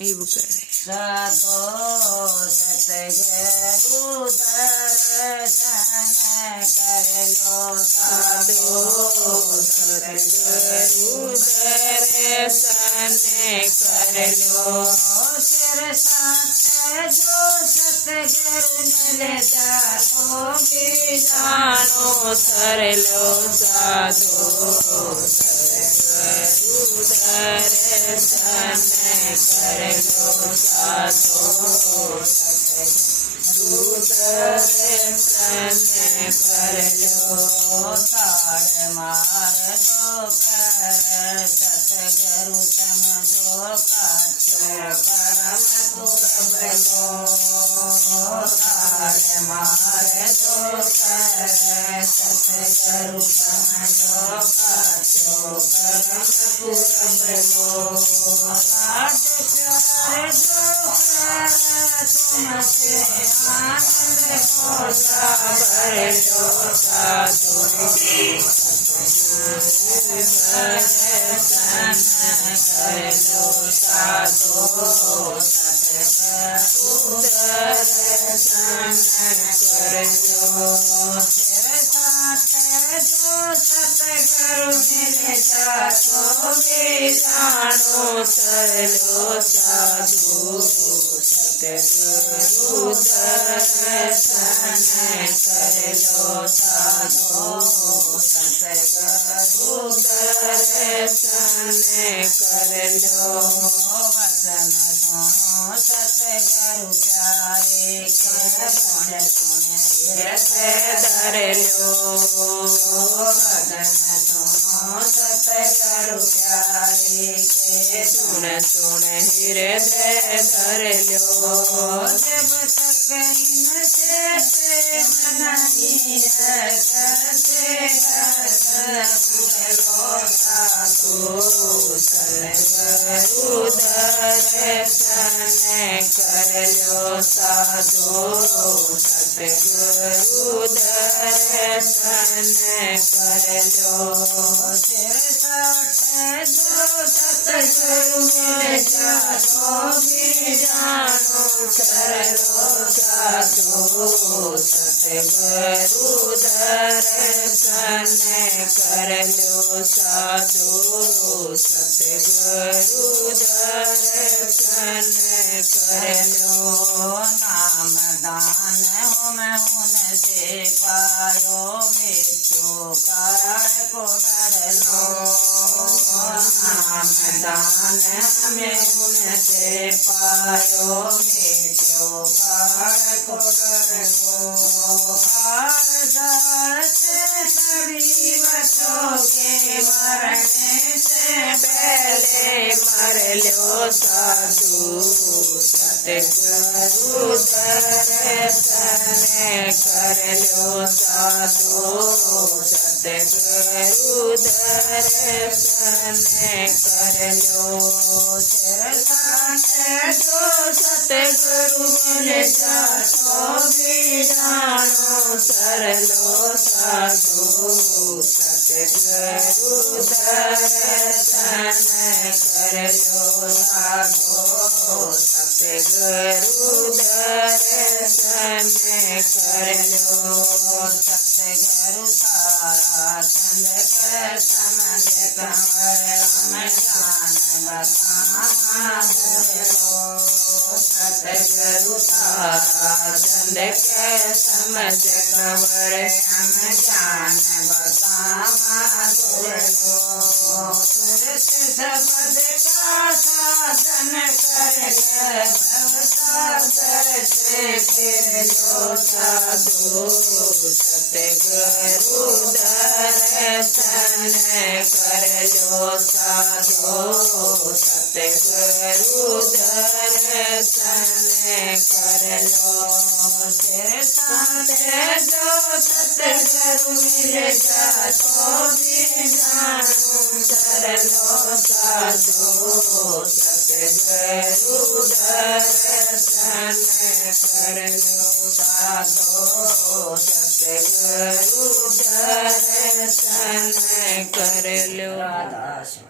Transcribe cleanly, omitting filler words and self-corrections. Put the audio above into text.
એવું કરે. સાધો સતગુરુ દર્શન કરેલો, સાધો સતગુરુ દર્શન કરેલો. શિર સાથે જો સતગુરુ ને જાતો બીજાનો સરેલો, સાધો સતગુરુ દર્શન કરેલો, સાધો સતગુરુ દર્શન કરેલો. તાળ મારજો કર સતગુરુ સમજો કાચો પરમ પુરબલો. તાળ મારજો કર સતગુરુ સમજો કાચો પરમ પુરબલો. લાડ કરજો કર તુમસે આનંદ હોતા ભરેલો, સાધુ દર્શન કરેલો, સાધુ સતગુરુ દર્શન કરેલો. જો સતગુરુ મિલે જાતો બીજાનો સરેલો, સાધુ સતગુરુ દર્શન કરેલો, સાધુ સતગુરુ દર્શન કરેલો. વચન સુણો સતગુરુ પ્યારે કે ગુણ સુણે રસે ધરેલો, વચન સુણો સતગુરુ પ્યારે કે સુણ સુણ હૃદય ધરેલો. જબ તક ઇન से मनानी करते करलो साधु सतगुरु दर्शन करलो, साधु सतगुरु दर्शन करलो. सिर सट जो सतगुरु मिल जातो बीजानो करलो, साधु सतगुरु दर्शन करलो, साधु सतगुरु दर्शन करलो. नाम दान हम उनसे पायो मृत्यु कारण को डरलो. नाम दान हमें उनसे पायो मृत्यु कारण को डरलो. काल जाल से सभी बचोगे मरने से पहले मरलो, साधु सतगुरु दर्शन करलो, साधु सतगुरु दर्शन करलो. जो सतगुरु मिल जातो बीजानो सरलो, साधु सतगुरु दर्शन करलो, साधु सतगुरु दर्शन करलो. सतगुरु तारा चंद के समझ कंवर हम जान बतावा बोलो. सतगुरु तारा चंद के समझ कंवर हम जान बतावा बोलो. सुरत शब्द का साधन करके भवसागर से फिर जो साधु सतगुरु दर्शन करलो, साधु सतगुरु दर्शन करलो. सिर साथे जो सतगुरु मिल जातो बीजानो सरलो, साधु सतगुरु दर्शन करलो, साधु सतगुरु दर्शन करलो.